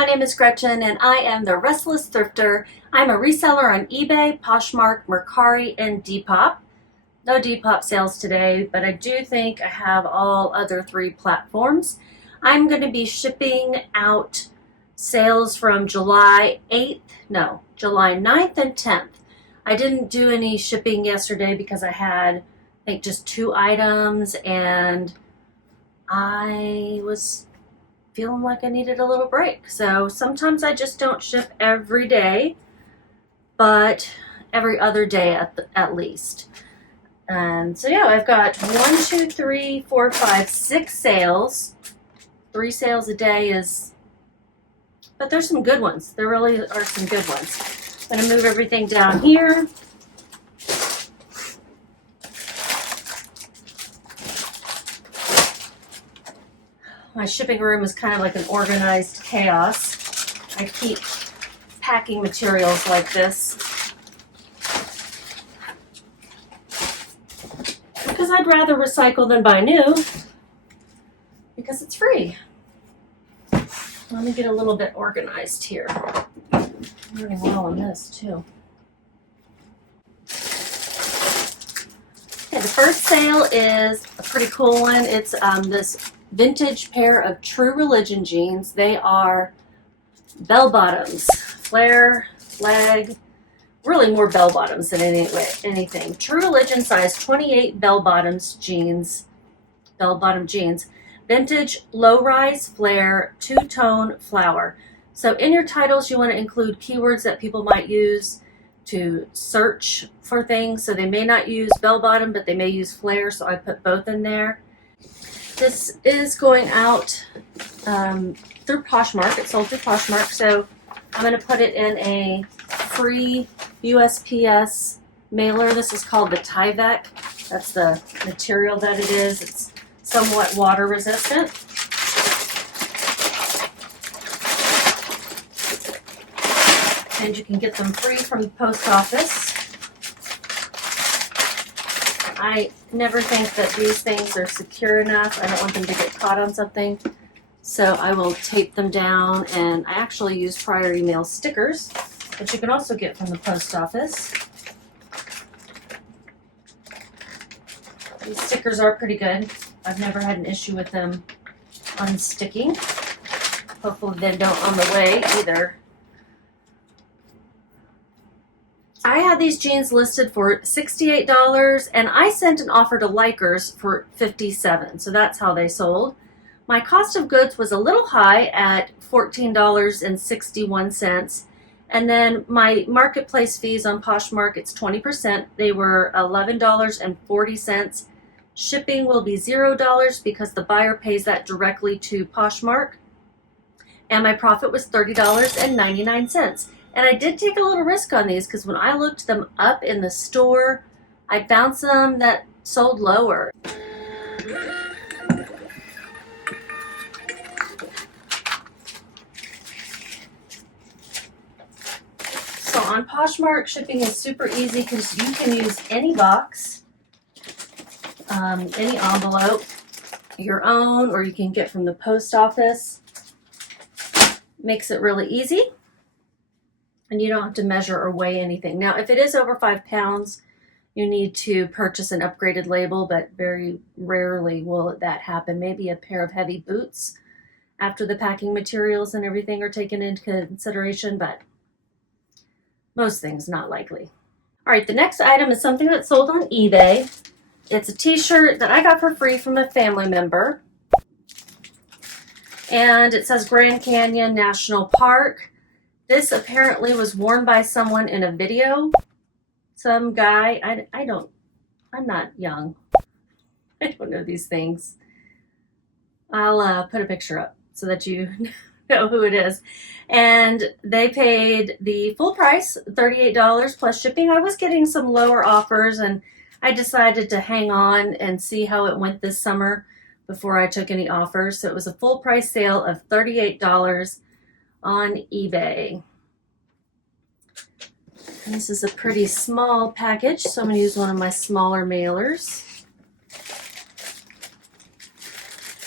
my name is Gretchen and I am the Restless Thrifter. I'm a reseller on eBay, Poshmark, Mercari, and Depop. No Depop sales today, but I do think I have all other three platforms. I'm going to be shipping out sales from July 9th and 10th. I didn't do any shipping yesterday because I had, I think, just 2 items and I was feeling like I needed a little break. So sometimes I just don't ship every day, but every other day at least. And so yeah, I've got 1, 2, 3, 4, 5, 6 sales. 3 sales a day but there's some good ones. There really are some good ones. I'm gonna move everything down here. My shipping room is kind of like an organized chaos. I keep packing materials like this because I'd rather recycle than buy new because it's free. Let me get a little bit organized here. I'm running well on this too. Okay, the first sale is a pretty cool one. It's this vintage pair of True Religion jeans. They are bell bottoms, flare, leg, really more bell bottoms than anything. True Religion size 28 bell bottom jeans, vintage low rise flare, 2-tone flower. So in your titles, you want to include keywords that people might use to search for things. So they may not use bell bottom, but they may use flare. So I put both in there. This is going out through Poshmark. It's sold through Poshmark, so I'm going to put it in a free USPS mailer. This is called the Tyvek. That's the material that it is. It's somewhat water resistant. And you can get them free from the post office. I never think that these things are secure enough. I don't want them to get caught on something. So I will tape them down, and I actually use prior email stickers, which you can also get from the post office. These stickers are pretty good. I've never had an issue with them unsticking. Hopefully they don't on the way either. I had these jeans listed for $68 and I sent an offer to Likers for $57, so that's how they sold. My cost of goods was a little high at $14.61, and then my marketplace fees on Poshmark, it's 20%. They were $11.40. Shipping will be $0 because the buyer pays that directly to Poshmark, and my profit was $30.99. And I did take a little risk on these because when I looked them up in the store, I found some that sold lower. So on Poshmark, shipping is super easy because you can use any box, any envelope, your own, or you can get from the post office. Makes it really easy. And you don't have to measure or weigh anything. Now, if it is over 5 pounds, you need to purchase an upgraded label, but very rarely will that happen. Maybe a pair of heavy boots after the packing materials and everything are taken into consideration, but most things not likely. All right, the next item is something that's sold on eBay. It's a t-shirt that I got for free from a family member. And it says Grand Canyon National Park. This apparently was worn by someone in a video. Some guy, I'm not young. I don't know these things. I'll put a picture up so that you know who it is. And they paid the full price, $38 plus shipping. I was getting some lower offers and I decided to hang on and see how it went this summer before I took any offers. So it was a full price sale of $38 on eBay. And this is a pretty small package, so I'm going to use one of my smaller mailers.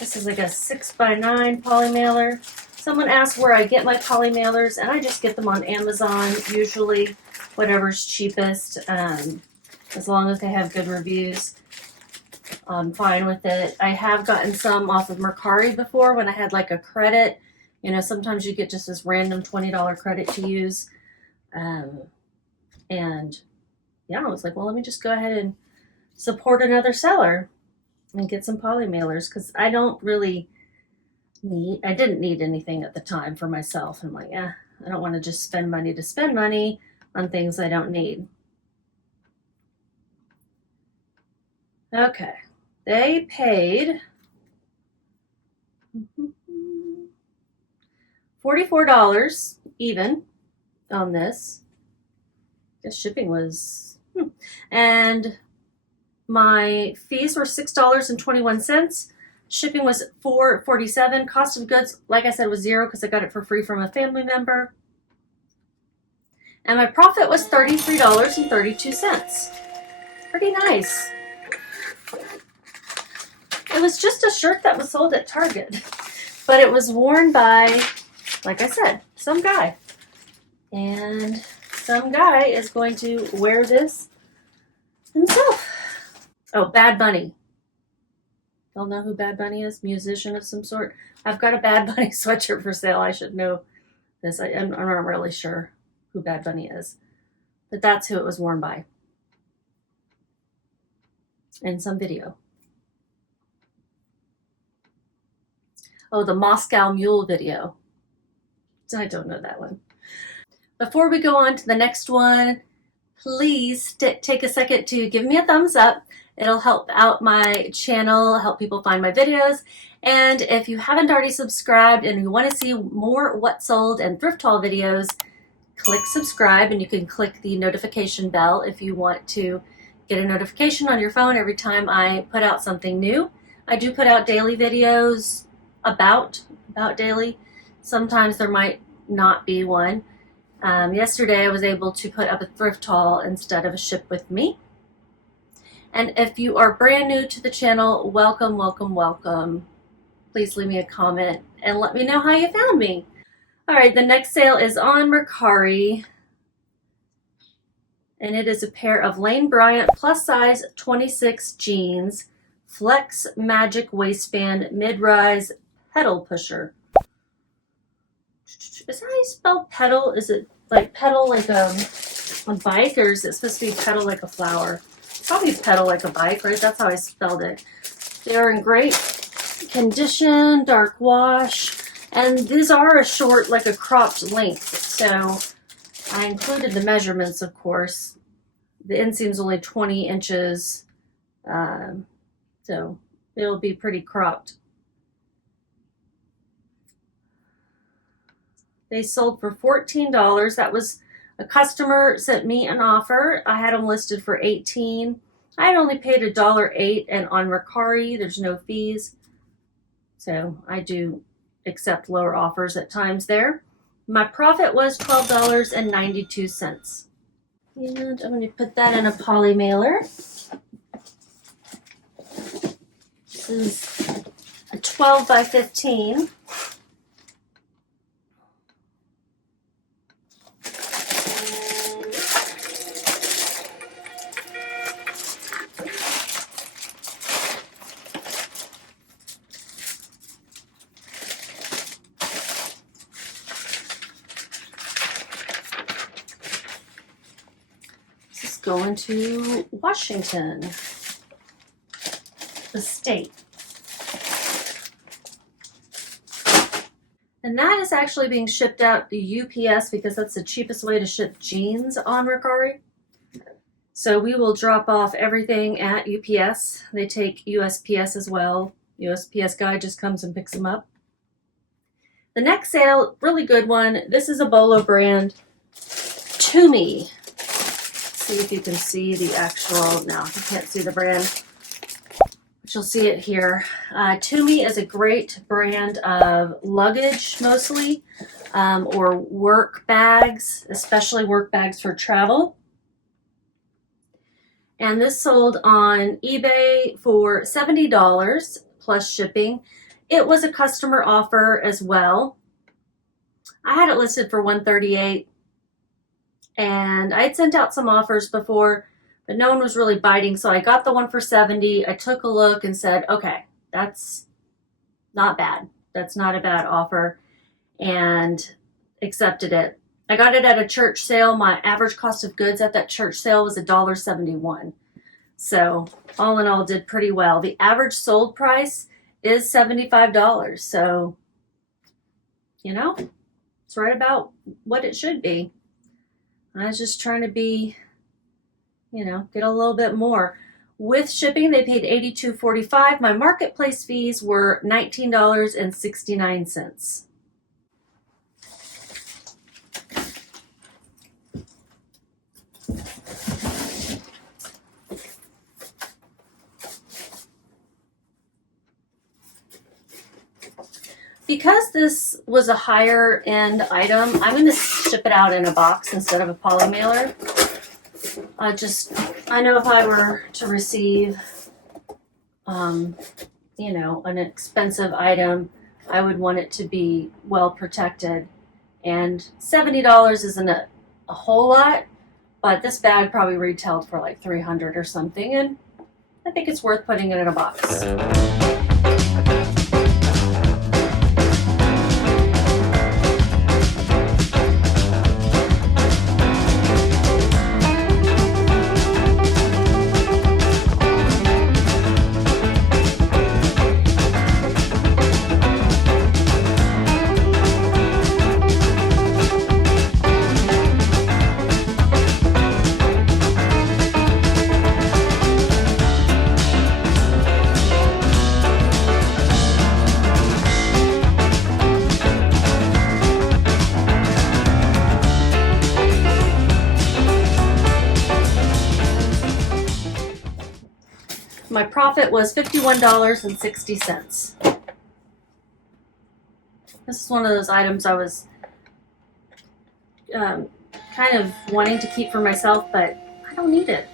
This is like a 6x9 poly mailer. Someone asked where I get my poly mailers, and I just get them on Amazon, usually whatever's cheapest. As long as they have good reviews, I'm fine with it. I have gotten some off of Mercari before when I had like a credit. You know, sometimes you get just this random $20 credit to use. And yeah, I was like, well, let me just go ahead and support another seller and get some poly mailers, because I didn't need anything at the time for myself. I'm like, I don't want to just spend money to spend money on things I don't need. Okay, they paid $44 even on this. I guess shipping was, and my fees were $6.21. Shipping was $4.47. Cost of goods, like I said, was $0 because I got it for free from a family member. And my profit was $33.32. Pretty nice. It was just a shirt that was sold at Target, but it was worn by, like I said, some guy. And some guy is going to wear this himself. Oh, Bad Bunny. Y'all know who Bad Bunny is? Musician of some sort. I've got a Bad Bunny sweatshirt for sale. I should know this. I'm not really sure who Bad Bunny is, but that's who it was worn by in some video. Oh, the Moscow Mule video. I don't know that one. Before we go on to the next one, please take a second to give me a thumbs up. It'll help out my channel, help people find my videos. And if you haven't already subscribed and you want to see more What Sold and thrift haul videos, click subscribe, and you can click the notification bell if you want to get a notification on your phone every time I put out something new. I do put out daily videos, about daily. Sometimes there might not be one. Yesterday I was able to put up a thrift haul instead of a ship with me. And if you are brand new to the channel, welcome, welcome, welcome. Please leave me a comment and let me know how you found me. All right, the next sale is on Mercari. And it is a pair of Lane Bryant plus size 26 jeans, flex magic waistband, mid-rise pedal pusher. Is that how you spell pedal? Is it like pedal like a bike, or is it supposed to be pedal like a flower? It's probably pedal like a bike, right? That's how I spelled it. They are in great condition, dark wash, and these are a short, like a cropped length. So I included the measurements, of course. The inseam's only 20 inches, so it'll be pretty cropped. They sold for $14. That was, a customer sent me an offer. I had them listed for $18. I had only paid $1.08, and on Mercari, there's no fees. So I do accept lower offers at times there. My profit was $12.92. And I'm going to put that in a poly mailer. This is a 12 by 15. Going to Washington, the state. And that is actually being shipped out to UPS because that's the cheapest way to ship jeans on Mercari. So we will drop off everything at UPS. They take USPS as well. USPS guy just comes and picks them up. The next sale, really good one. This is a Bolo brand, Toomey. See if you can see the actual, no, you can't see the brand, but you'll see it here. Toomey is a great brand of luggage mostly, or work bags, especially work bags for travel. And this sold on eBay for $70 plus shipping. It was a customer offer as well. I had it listed for $138, and I had sent out some offers before, but no one was really biting. So I got the one for $70. I took a look and said, okay, that's not bad. That's not a bad offer, and accepted it. I got it at a church sale. My average cost of goods at that church sale was $1.71. So all in all, did pretty well. The average sold price is $75. So, you know, it's right about what it should be. I was just trying to be, you know, get a little bit more. With shipping, they paid $82.45. My marketplace fees were $19.69. Because this was a higher end item, I'm going to ship it out in a box instead of a poly mailer. I know if I were to receive, you know, an expensive item, I would want it to be well protected. And $70 isn't a whole lot, but this bag probably retailed for like $300 or something, and I think it's worth putting it in a box. My profit was $51.60. This is one of those items I was kind of wanting to keep for myself, but I don't need it.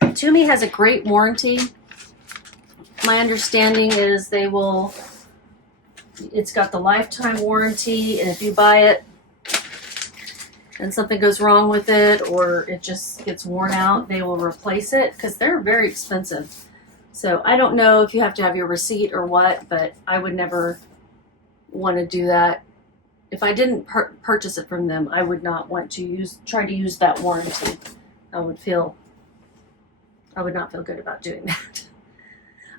Tumi has a great warranty. My understanding is it's got the lifetime warranty, and if you buy it and something goes wrong with it or it just gets worn out, they will replace it, because they're very expensive. So I don't know if you have to have your receipt or what, but I would never want to do that. If I didn't purchase it from them, I would not want to try to use that warranty. I would not feel good about doing that.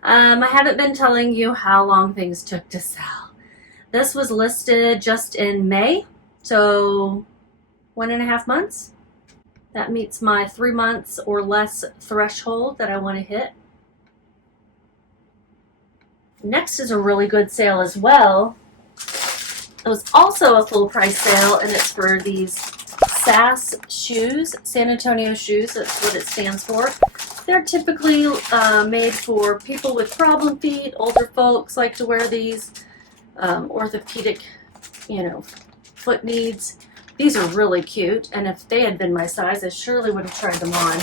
I haven't been telling you how long things took to sell. This was listed just in May, so 1.5 months. That meets my 3 months or less threshold that I want to hit. Next is a really good sale as well. It was also a full price sale, and it's for these SAS shoes, San Antonio shoes. That's what it stands for. They're typically made for people with problem feet. Older folks like to wear these. Orthopedic, foot needs. These are really cute, and if they had been my size, I surely would have tried them on.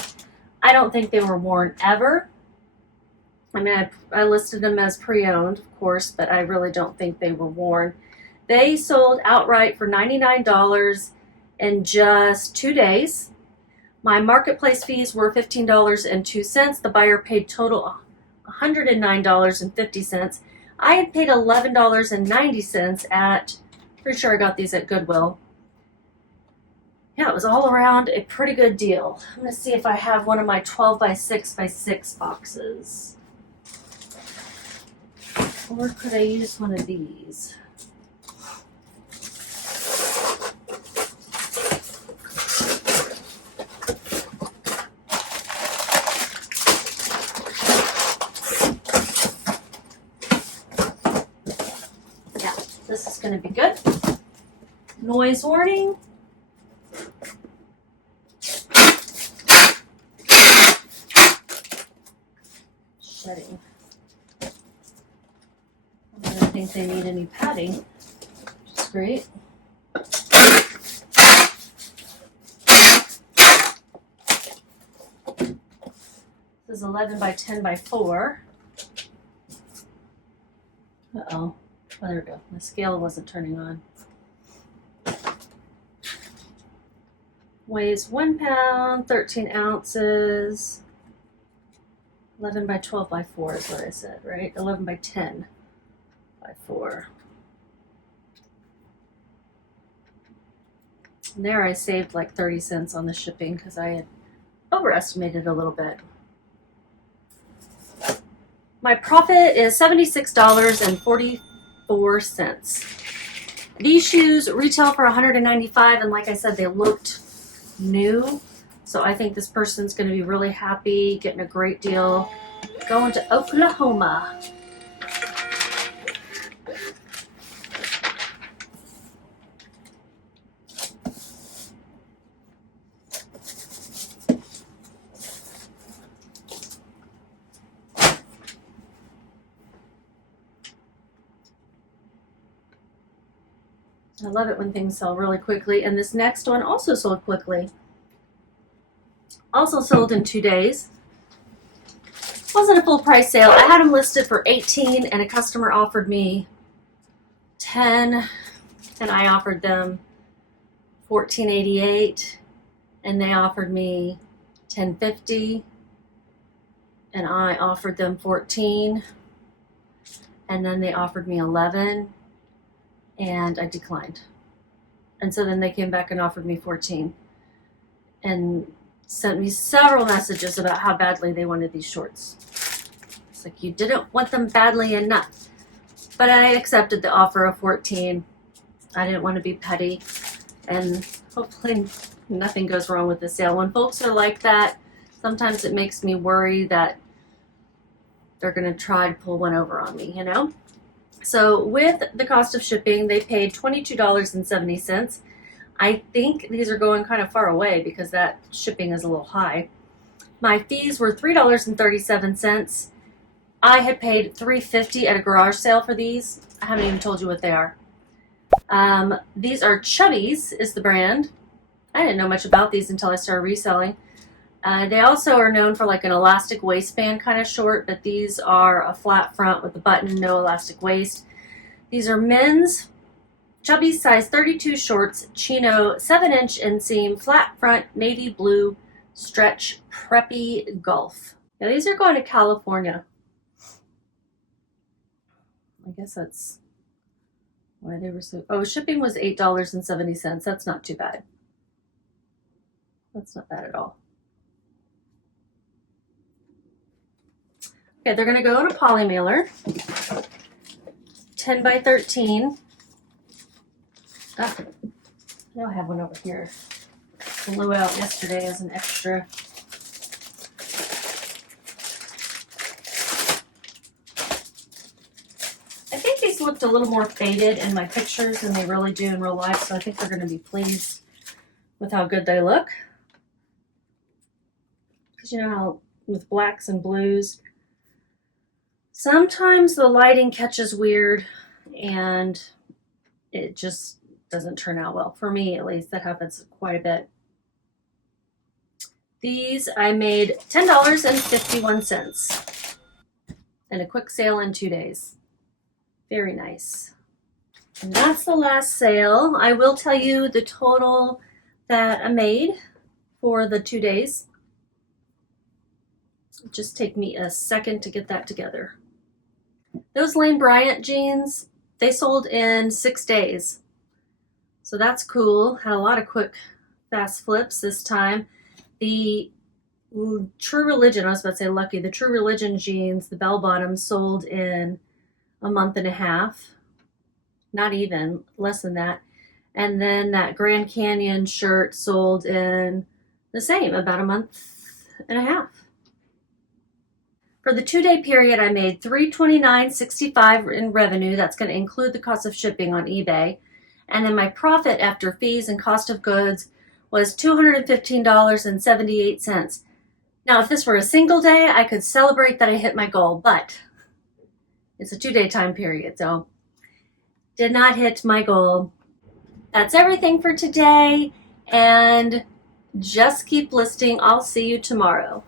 I don't think they were worn ever. I mean, I listed them as pre-owned, of course, but I really don't think they were worn. They sold outright for $99 in just 2 days. My marketplace fees were $15.02. The buyer paid total $109.50. I had paid $11.90 at, pretty sure I got these at Goodwill. Yeah, it was all around a pretty good deal. I'm going to see if I have one of my 12x6x6 boxes. Or could I use one of these? Yeah, this is going to be good. Noise warning. Shedding. I don't think they need any padding, which is great. This is 11 by 10 by 4. Uh-oh. Oh, there we go. My scale wasn't turning on. Weighs 1 pound, 13 ounces. 11 by 12 by 4 is what I said, right? 11 by 10 by 4. And there I saved like 30 cents on the shipping because I had overestimated a little bit. My profit is $76.44. These shoes retail for $195, and like I said, they looked new. So I think this person's going to be really happy, getting a great deal, going to Oklahoma. I love it when things sell really quickly, and this next one also sold quickly. Also sold in 2 days. Wasn't a full price sale. I had them listed for $18 and a customer offered me $10 and I offered them $14.88 and they offered me $10.50 and I offered them $14 and then they offered me $11 and I declined. And so then they came back and offered me $14 and sent me several messages about how badly they wanted these shorts. It's like, you didn't want them badly enough. But I accepted the offer of $14. I didn't want to be petty. And hopefully nothing goes wrong with the sale. When folks are like that, sometimes it makes me worry that they're going to try to pull one over on me, you know? So with the cost of shipping, they paid $22.70. I think these are going kind of far away because that shipping is a little high. My fees were $3.37. I had paid $3.50 at a garage sale for these. I haven't even told you what they are. These are Chubbies is the brand. I didn't know much about these until I started reselling. They also are known for like an elastic waistband kind of short, but these are a flat front with a button, no elastic waist. These are men's Chubbies size 32 shorts, chino, 7-inch inseam, flat front, navy blue, stretch, preppy golf. Now these are going to California. I guess that's why they were so... Oh, shipping was $8.70. That's not too bad. That's not bad at all. Okay, they're going to go in a poly mailer. 10 by 13. I know I have one over here. Blew out yesterday as an extra. I think these looked a little more faded in my pictures than they really do in real life, so I think they're going to be pleased with how good they look. Because you know how with blacks and blues, sometimes the lighting catches weird and it just doesn't turn out well. For me, at least, that happens quite a bit. These I made $10.51 and a quick sale in 2 days. Very nice. And that's the last sale. I will tell you the total that I made for the 2 days. It'll just take me a second to get that together. Those Lane Bryant jeans, they sold in 6 days. So that's cool. Had a lot of quick, fast flips this time. The True Religion, I was about to say Lucky, the True Religion jeans, the bell bottoms sold in a month and a half. Not even, less than that. And then that Grand Canyon shirt sold in the same, about a month and a half. For the 2-day period, I made $329.65 in revenue. That's going to include the cost of shipping on eBay. And then my profit after fees and cost of goods was $215.78. Now, if this were a single day, I could celebrate that I hit my goal, but it's a 2-day time period, so did not hit my goal. That's everything for today, and just keep listing. I'll see you tomorrow.